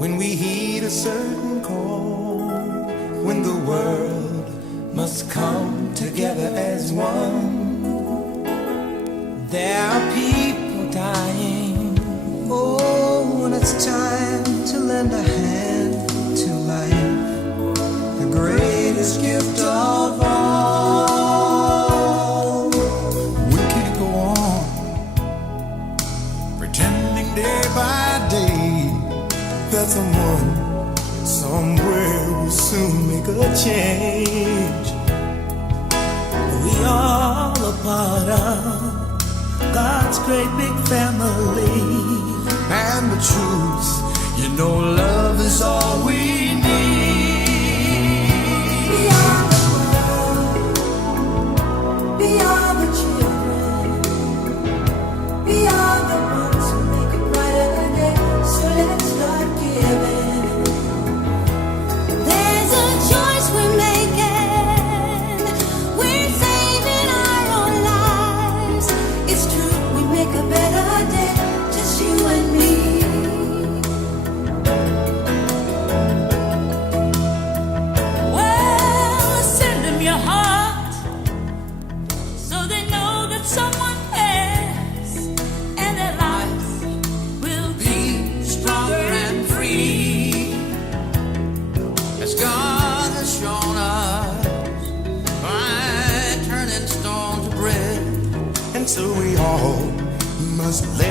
when we heed a certain call, when the world must come together as one. There are people dying. Oh, and it's time to lend a hand to life, the greatest gift of all. We can't go on pretending day by day that someone somewhere will soon make a change. We all a part of God's great big family. And the truth, you know, love is all we need. Beyond the world, beyond the children, beyond the ones who make a brighter day. So let's start giving. There's a choice we're making. We're saving our own lives. It's true, we make a better day, just you and me. Well, send them your heart so they know that someone cares, and their lives will be Stronger and free, as God has shown us by turning stone to bread. And so we all must lay